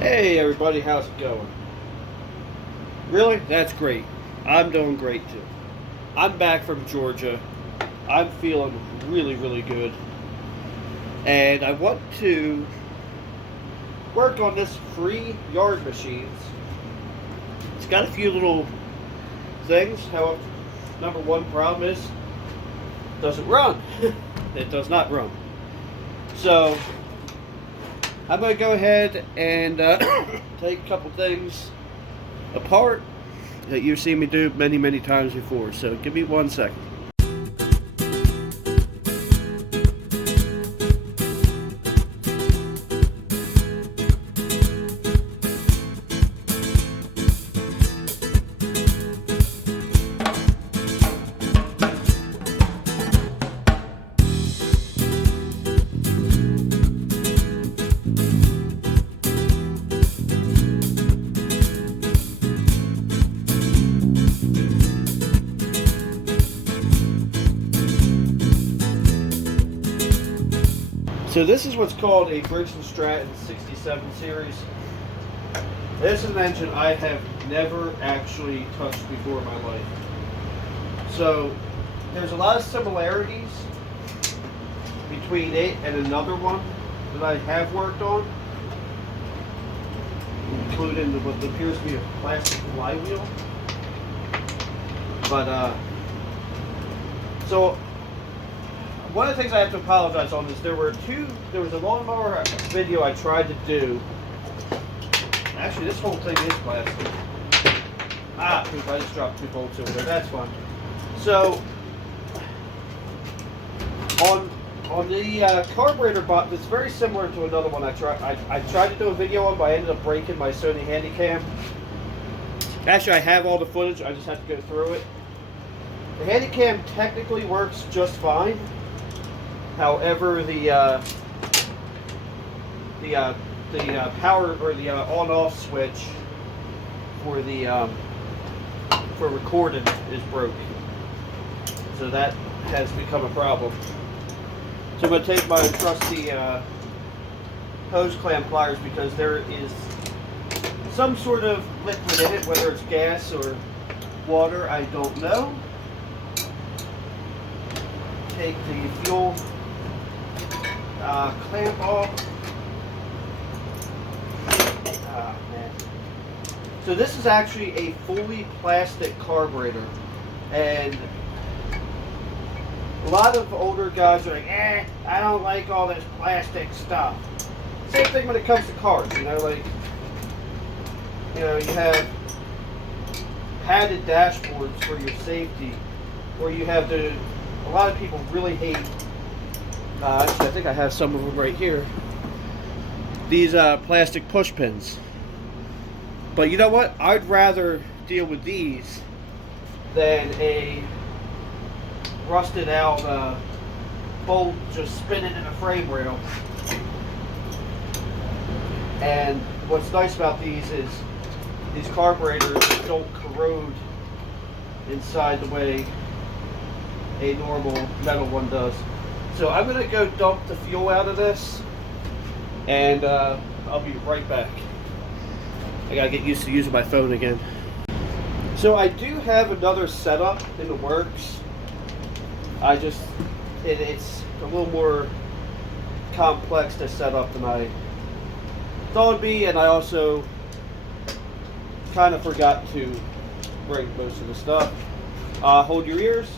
Hey everybody, how's it going? Really? That's great. I'm doing great too. I'm back from Georgia. I'm feeling really, really good. And I want to work on this free yard machines. It's got a few little things. However, number one problem is it doesn't run. It does not run. So I'm going to go ahead and take a couple things apart that you've seen me do many, many times before. So give me 1 second. So this is what's called a Briggs & Stratton 67 series. This is an engine I have never actually touched before in my life. So there's a lot of similarities between it and another one that I have worked on, including what appears to be a plastic flywheel. But so one of the things I have to apologize on is there was a lawnmower video I tried to do. Actually, this whole thing is plastic. Poop, I just dropped 2 bolts over there. That's fine. So, on the carburetor box, it's very similar to another one I tried to do a video on, but I ended up breaking my Sony Handycam. Actually, I have all the footage. I just have to go through it. The Handycam technically works just fine. However, the power or the on-off switch for the for recording is broke, so that has become a problem. So I'm going to take my trusty hose clamp pliers, because there is some sort of liquid in it, whether it's gas or water, I don't know. Take the fuel clamp off. Man. So this is actually a fully plastic carburetor, and a lot of older guys are like, I don't like all this plastic stuff. Same thing when it comes to cars, you have padded dashboards for your safety, or you have a lot of people really hate, actually I think I have some of them right here, these plastic push pins. But you know what? I'd rather deal with these than a rusted out bolt just spinning in a frame rail. And what's nice about these is these carburetors don't corrode inside the way a normal metal one does. So I'm going to go dump the fuel out of this, and I'll be right back. I gotta get used to using my phone again. So I do have another setup in the works. It's a little more complex to set up than I thought it'd be, and I also kind of forgot to bring most of the stuff. Hold your ears.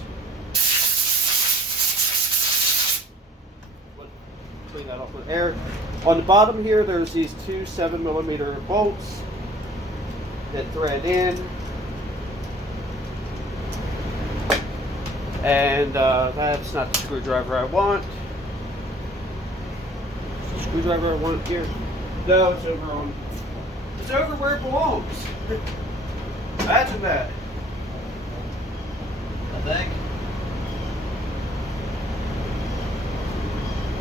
Clean that off with air. On the bottom here, there's these 2 7mm bolts that thread in, and that's not the screwdriver I want. Is the screwdriver I want here? No, it's over where it belongs. Imagine that. I think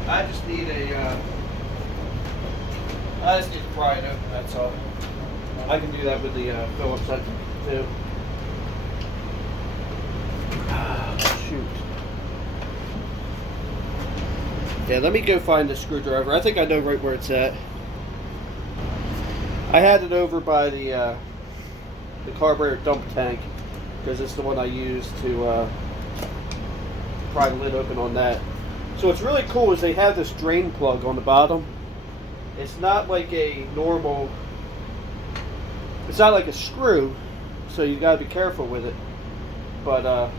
I just need I just need to pry it open, that's all. I can do that with the Phillips head too. Shoot. Yeah, let me go find the screwdriver. I think I know right where it's at. I had it over by the carburetor dump tank because it's the one I use to pry the lid open on that. So what's really cool is they have this drain plug on the bottom. It's not like a normal, it's not like a screw, so you got to be careful with it. But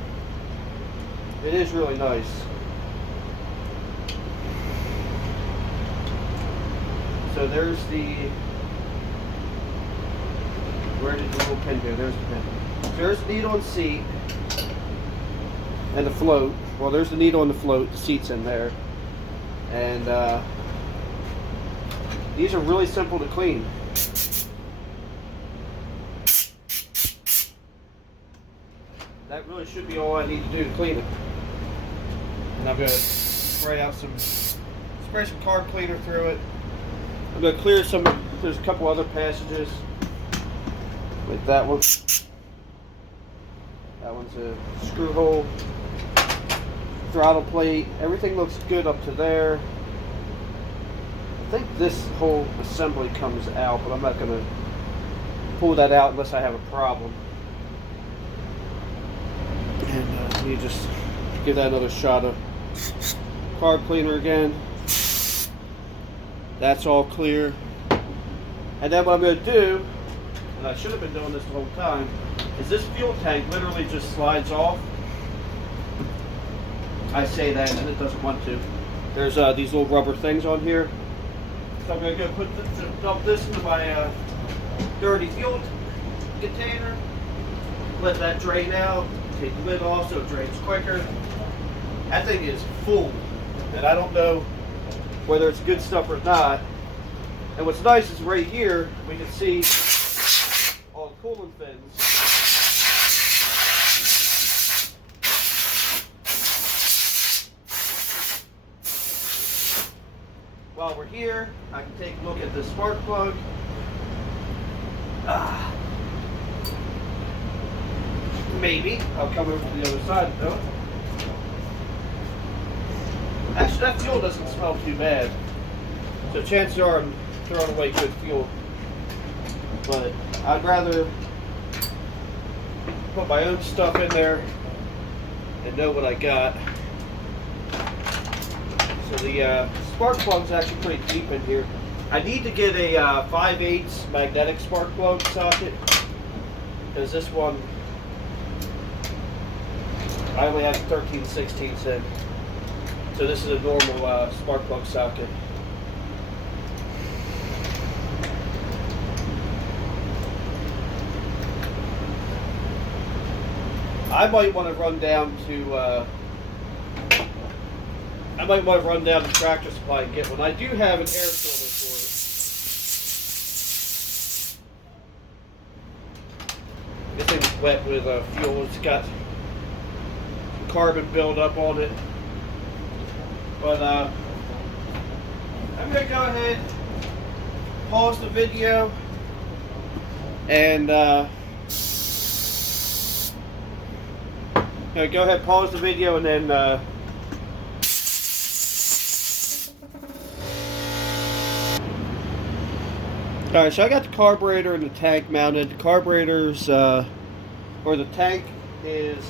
it is really nice. So there's the, where did the little pin go? There's the pin. So there's the needle and seat and the float. Well, there's the needle and the float. The seat's in there. And these are really simple to clean. That really should be all I need to do to clean it. And I'm going to spray some carb cleaner through it. I'm going to clear some, there's a couple other passages with that one. That one's a screw hole, throttle plate. Everything looks good up to there. I think this whole assembly comes out, but I'm not going to pull that out unless I have a problem. And you just give that another shot of carb cleaner again. That's all clear. And then what I'm going to do, and I should have been doing this the whole time, is this fuel tank literally just slides off. I say that and it doesn't want to. There's these little rubber things on here. So I'm going to go dump this into my dirty fuel container. Let that drain out. Take the lid off so it drains quicker. That thing is full. And I don't know whether it's good stuff or not. And what's nice is right here we can see all the coolant fins. While we're here, I can take a look at the spark plug. Maybe. I'll come over to the other side though. Actually, that fuel doesn't smell too bad. So chances are I'm throwing away good fuel. But I'd rather put my own stuff in there and know what I got. So the spark plug's actually pretty deep in here. I need to get a 5/8 magnetic spark plug socket because this one I only have 13/16 in. So this is a normal spark plug socket. I might want to run down to Tractor Supply and get one. I do have an air filter for it. This thing's wet with fuel. It's got some carbon buildup on it. But I'm going to go ahead, pause the video, and go ahead, pause the video, and then alright, so I got the carburetor and the tank mounted. The carburetor's or the tank is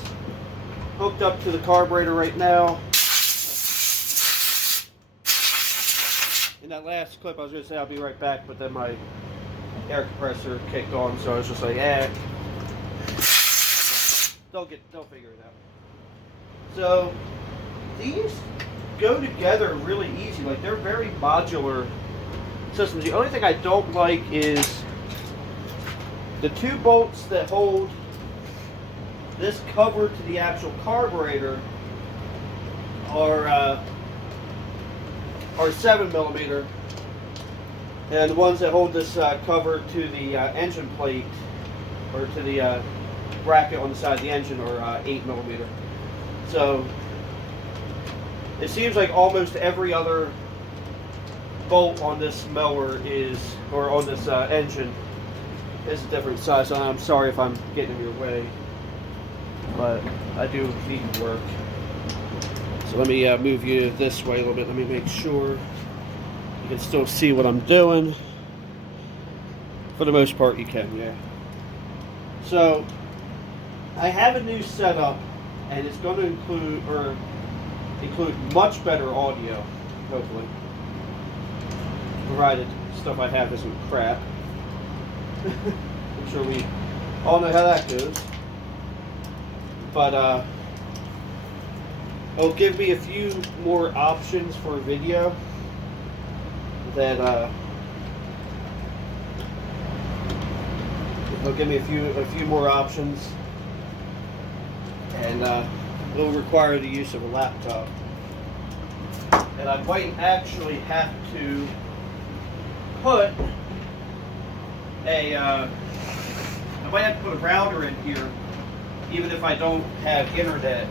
hooked up to the carburetor right now. In that last clip I was going to say I'll be right back, but then my air compressor kicked on, so I was just like, they'll figure it out. So these go together really easy. Like, they're very modular systems. The only thing I don't like is the two bolts that hold this cover to the actual carburetor are 7mm, and the ones that hold this cover to the engine plate or to the bracket on the side of the engine are 8mm. So it seems like almost every other bolt on this mower or on this engine is a different size. So I'm sorry if I'm getting in your way, but I do need to work. So let me move you this way a little bit. Let me make sure you can still see what I'm doing. If For the most part, you can, yeah. So, I have a new setup, and it's going to include much better audio, hopefully. Provided stuff I have isn't crap. I'm sure we all know how that goes. But it'll give me a few more options for video that it'll give me a few more options, and it'll require the use of a laptop. And I might actually have to put I might have to put a router in here, even if I don't have internet.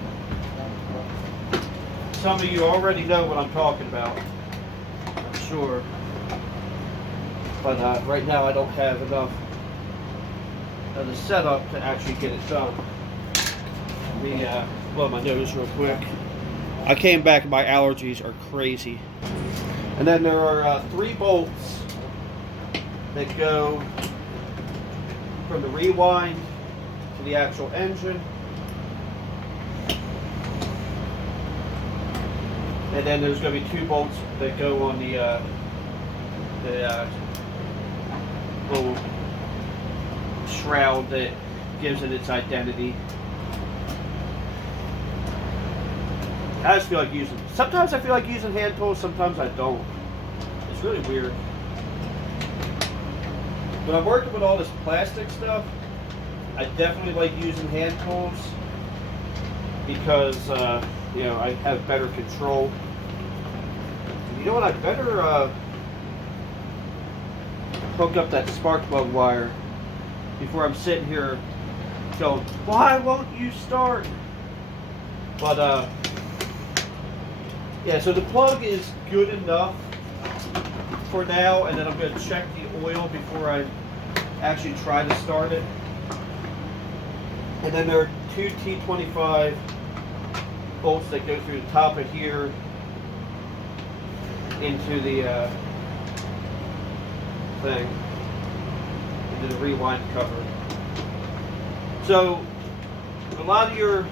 Some of you already know what I'm talking about, I'm sure. But right now I don't have enough of the setup to actually get it done. Let me blow my nose real quick. I came back and my allergies are crazy. And then there are 3 bolts that go from the rewind to the actual engine. And then there's going to be 2 bolts that go on the little shroud that gives it its identity. I just feel like sometimes I feel like using hand tools, sometimes I don't. It's really weird. When I'm working with all this plastic stuff, I definitely like using hand tools because, you know, I have better control. You know what, I better hook up that spark plug wire before I'm sitting here going, why won't you start? But, yeah, so the plug is good enough for now, and then I'm going to check the oil before I actually try to start it. And then there are 2 T25 bolts that go through the top of here into the thing, into the rewind cover. So a lot of your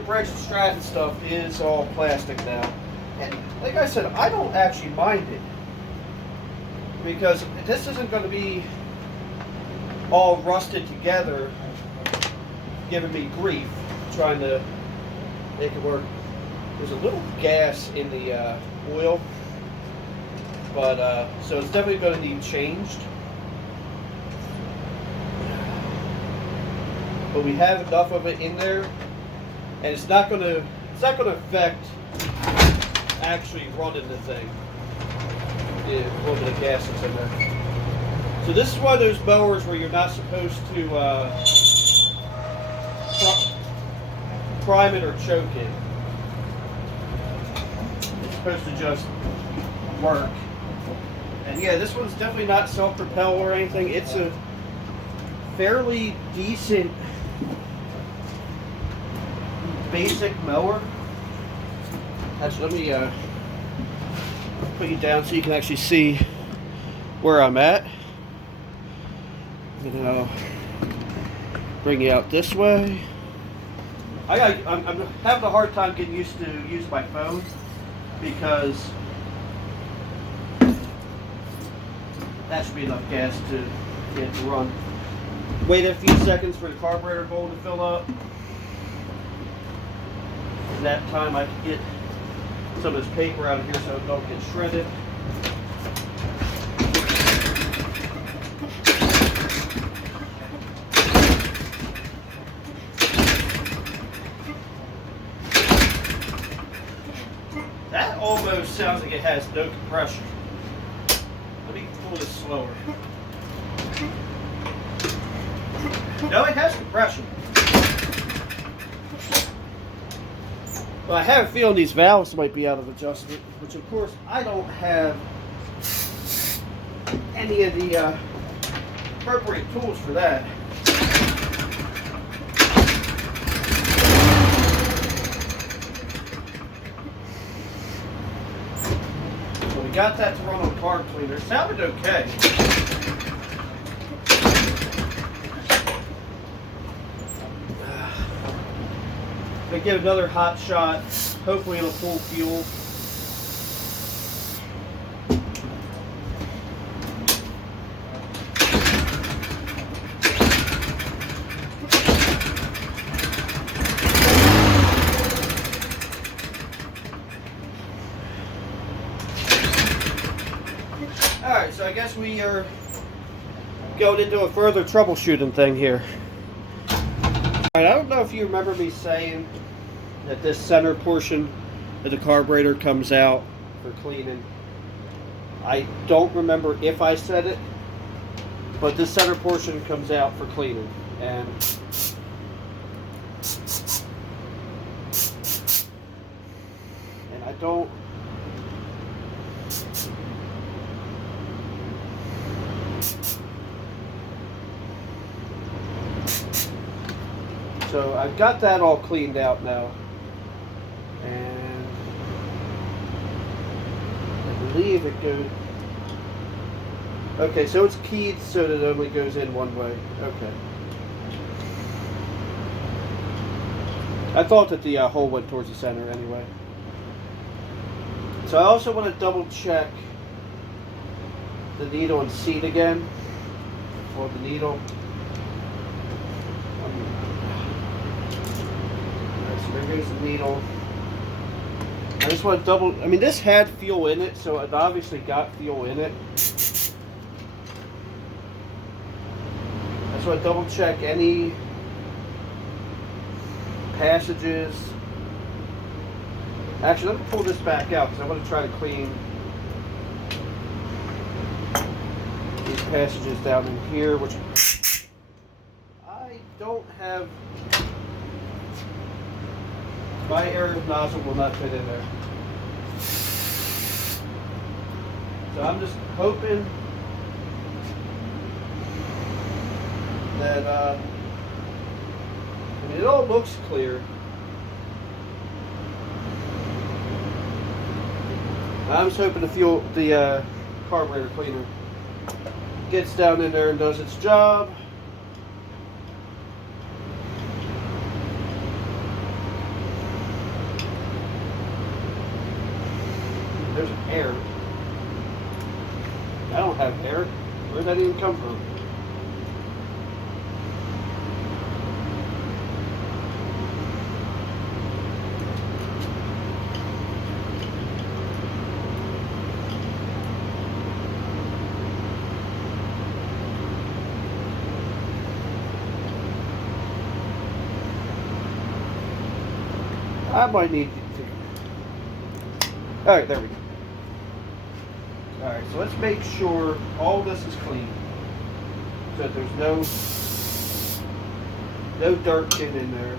Briggs & Stratton stuff is all plastic now, and like I said, I don't actually mind it because this isn't going to be all rusted together, giving me grief trying to make it work. There's a little gas in the oil, but so it's definitely going to need changed. But we have enough of it in there, and it's not going to affect actually running the thing. Yeah, a little bit of gas that's in there. So this is one of those mowers where you're not supposed to prime it or choke it. It's supposed to just work. And yeah, this one's definitely not self-propel or anything. It's a fairly decent basic mower. Actually, let me put you down so you can actually see where I'm at. And I'll bring you out this way. I'm having a hard time getting used to use my phone because that should be enough gas to get it to run. Wait a few seconds for the carburetor bowl to fill up. In that time I can get some of this paper out of here so it don't get shredded. That almost sounds like it has no compression. Let me pull this slower. No, it has compression. But I have a feeling these valves might be out of adjustment, which of course I don't have any of the appropriate tools for that. So we got that to run on carb cleaner. It sounded okay. I give another hot shot. Hopefully it'll pull fuel. Alright, so I guess we are going into a further troubleshooting thing here. Alright, I don't know if you remember me saying that this center portion of the carburetor comes out for cleaning. I don't remember if I said it, but this center portion comes out for cleaning. And I don't... So I've got that all cleaned out now, and I believe it goes, okay, so it's keyed so that it only goes in one way. Okay. I thought that the hole went towards the center anyway. So I also want to double check the needle and seat again, or the needle. There goes the needle. I just want to double, I mean, this had fuel in it, so it obviously got fuel in it. I just want to double check any passages. Actually, let me pull this back out because I want to try to clean these passages down in here, which I don't have. My air nozzle will not fit in there. So I'm just hoping that, I mean, it all looks clear. I'm just hoping the carburetor cleaner gets down in there and does its job. There's air. I don't have air. Where'd that even come from? I might need to. Alright, there we go. Alright, so let's make sure all this is clean. So that there's no dirt getting in there.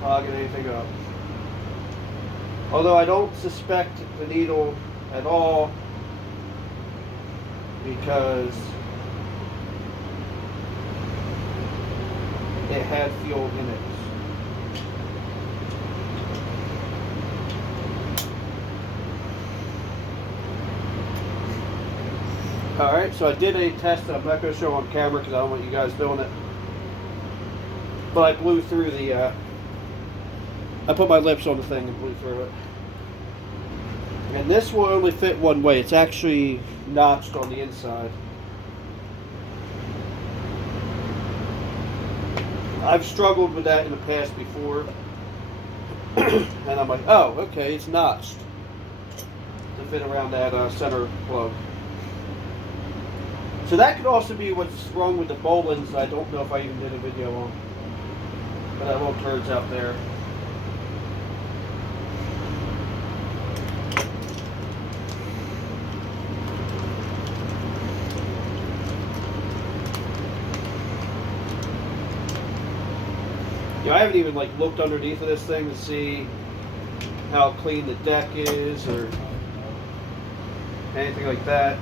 Clogging anything up. Although I don't suspect the needle at all, because it had fuel in it. Alright, so I did a test that I'm not going to show on camera because I don't want you guys doing it. But I blew through the, I put my lips on the thing and blew through it. And this will only fit one way. It's actually notched on the inside. I've struggled with that in the past before. And I'm like, oh, okay, it's notched to fit around that center plug. So that could also be what's wrong with the Bolins. I don't know if I even did a video on. But that little turd's out there. You know, I haven't even like looked underneath of this thing to see how clean the deck is or anything like that.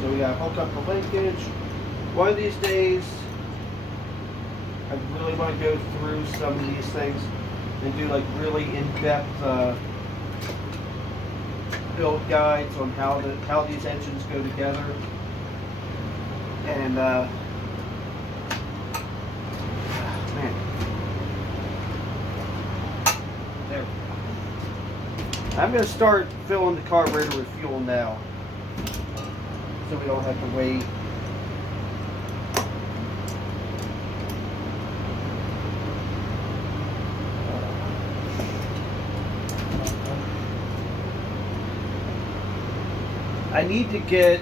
So we got to hook up the linkage. One of these days, I really want to go through some of these things and do like really in-depth build guides on how these engines go together. And man, there we go. I'm going to start filling the carburetor with fuel now, so we don't have to wait. I need to get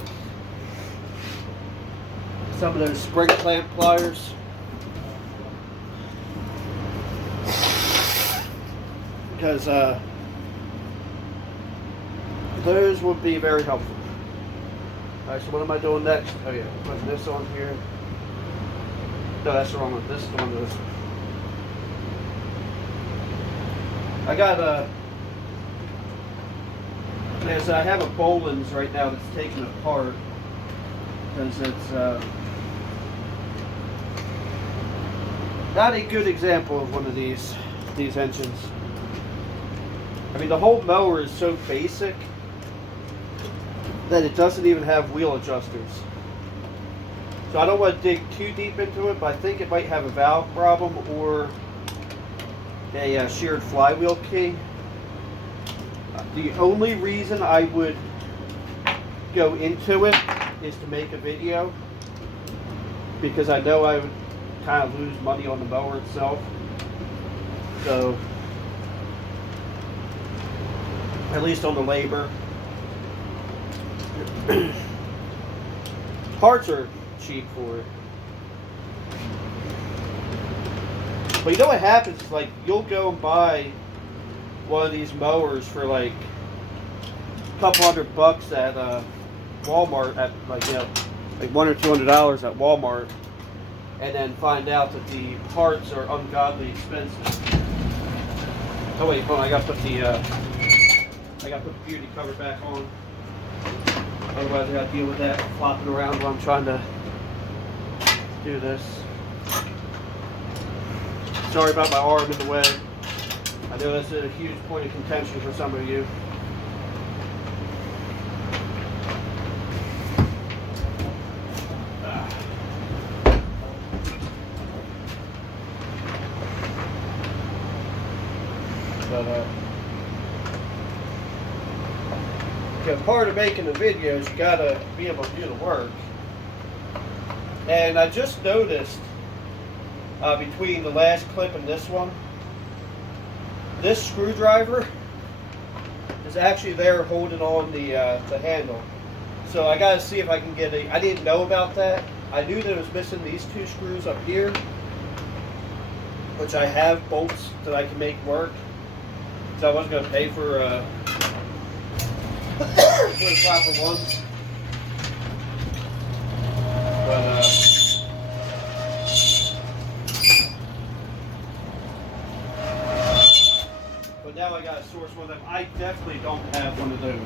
some of those spring clamp pliers, because those would be very helpful. Alright, so what am I doing next? Oh yeah, putting this on here. No, that's the wrong one. This is the one that is. I got I have a Boland's right now that's taken apart because it's not a good example of one of these engines. I mean, the whole mower is so basic that it doesn't even have wheel adjusters. So I don't want to dig too deep into it, but I think it might have a valve problem or a sheared flywheel key. The only reason I would go into it is to make a video, because I know I would kind of lose money on the mower itself. So, at least on the labor. Parts are cheap for it. But you know what happens is, like, you'll go and buy one of these mowers for like a couple $100 at Walmart, at like, you know, like $100 or $200 at Walmart, and then find out that the parts are ungodly expensive. Oh wait, hold on, I gotta put the beauty cover back on. Otherwise I gotta deal with that flopping around while I'm trying to do this. Sorry about my arm in the way. I know that's a huge point of contention for some of you. But part of making the videos, you gotta be able to do the work. And I just noticed between the last clip and this one, this screwdriver is actually there holding on the handle. So I gotta see if I can get I didn't know about that. I knew that it was missing these two screws up here, which I have bolts that I can make work. So I wasn't gonna pay for the proper ones. But now I gotta source one of them. I definitely don't have one of those.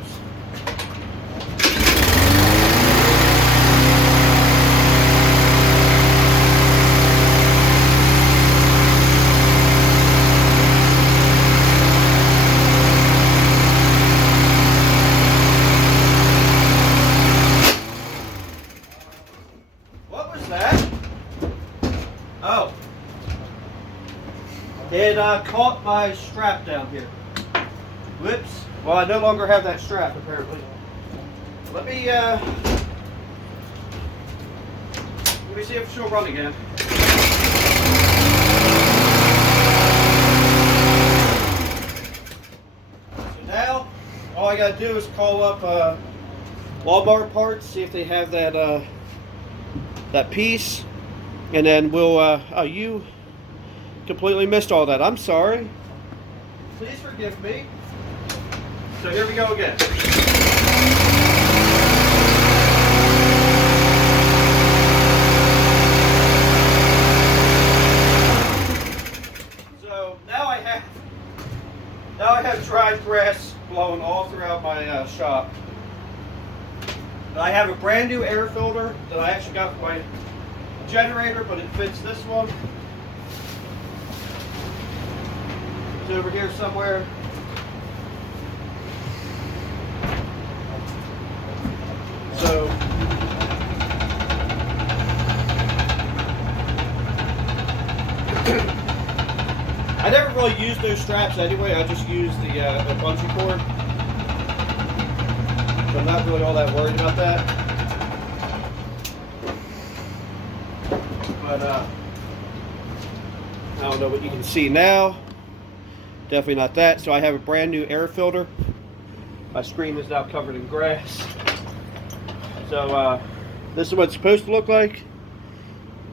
It caught my strap down here. Whoops. Well, I no longer have that strap, apparently. Let me see if she'll run again. So now, all I gotta do is call up Lawnmower Parts, see if they have that that piece, and then we'll. Oh, you completely missed all that. I'm sorry. Please forgive me. So here we go again. So now I have dry grass blowing all throughout my shop. I have a brand new air filter that I actually got for my generator, but it fits this one. It's over here somewhere. So I never really use those straps anyway. I just use the bungee cord. So I'm not really all that worried about that. But I don't know what you can see now. Definitely not that. So I have a brand new air filter. My screen is now covered in grass. So this is what it's supposed to look like.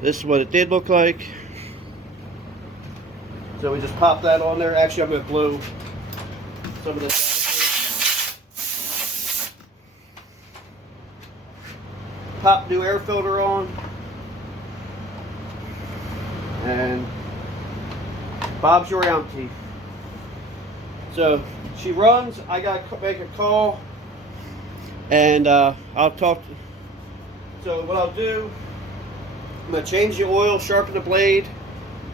This is what it did look like. So we just pop that on there. Actually, I'm going to blow some of this out. Pop new air filter on. And Bob's your auntie. So she runs. I got to make a call. And I'll talk. So what I'll do, I'm going to change the oil, sharpen the blade.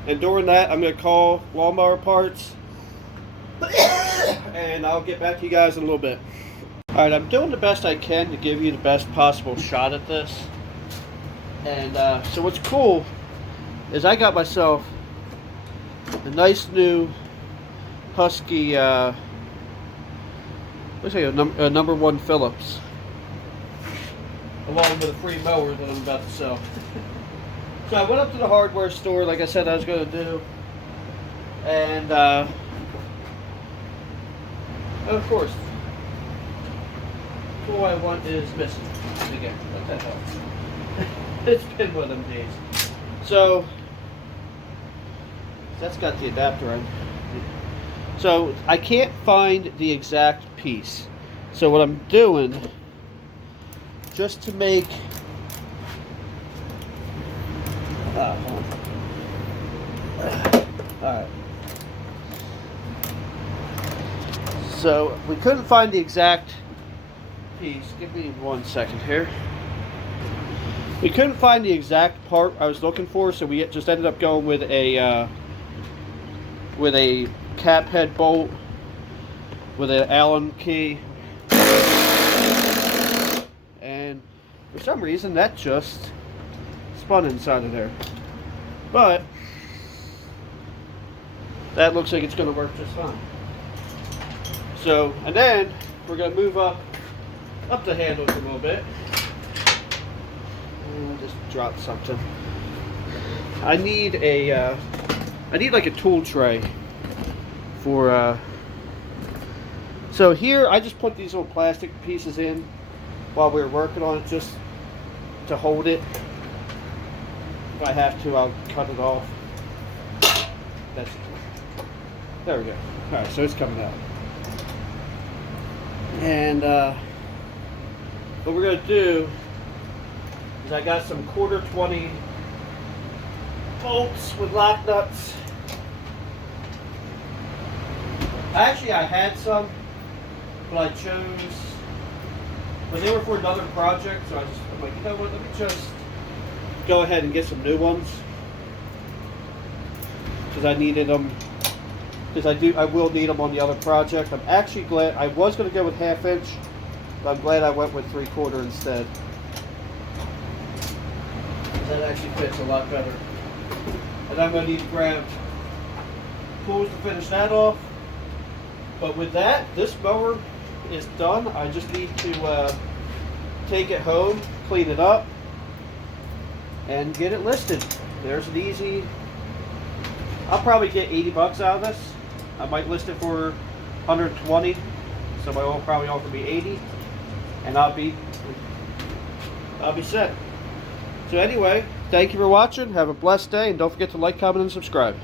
And during that, I'm going to call Lawnmower Parts. And I'll get back to you guys in a little bit. Alright, I'm doing the best I can to give you the best possible shot at this. And so what's cool is I got myself a nice new Husky, let's say a number 1 Phillips. Along with a free mower that I'm about to sell. So I went up to the hardware store, like I said I was going to do, and of course, the tool I want is missing again. What the hell? It's been one of them days. So that's got the adapter on. So I can't find the exact piece. So what I'm doing, just to make alright. So we couldn't find the exact piece. Give me 1 second here. We couldn't find the exact part I was looking for, so we just ended up going with a cap head bolt with an Allen key. And for some reason that just spun inside of there. But that looks like it's going to work just fine. So, and then we're going to move up the handles a little bit. Just drop something. I need like a tool tray for so here I just put these little plastic pieces in while we were working on it, just to hold it. If I have to, I'll cut it off. That's it. There we go. Alright, so it's coming out. And what we're going to do is I got some 1/4-20 bolts with lock nuts. Actually, I had some, but I chose, but they were for another project, so I'm like, you know what, let me just go ahead and get some new ones, because I needed them, because I will need them on the other project. I'm actually glad. I was going to go with 1/2 inch, but I'm glad I went with 3/4 instead. That actually fits a lot better. And I'm going to need to grab tools to finish that off. But with that, this mower is done. I just need to take it home, clean it up, and get it listed. There's an easy. I'll probably get 80 bucks out of this. I might list it for 120. Somebody will probably offer me 80, and I'll be set. So anyway, thank you for watching. Have a blessed day, and don't forget to like, comment, and subscribe.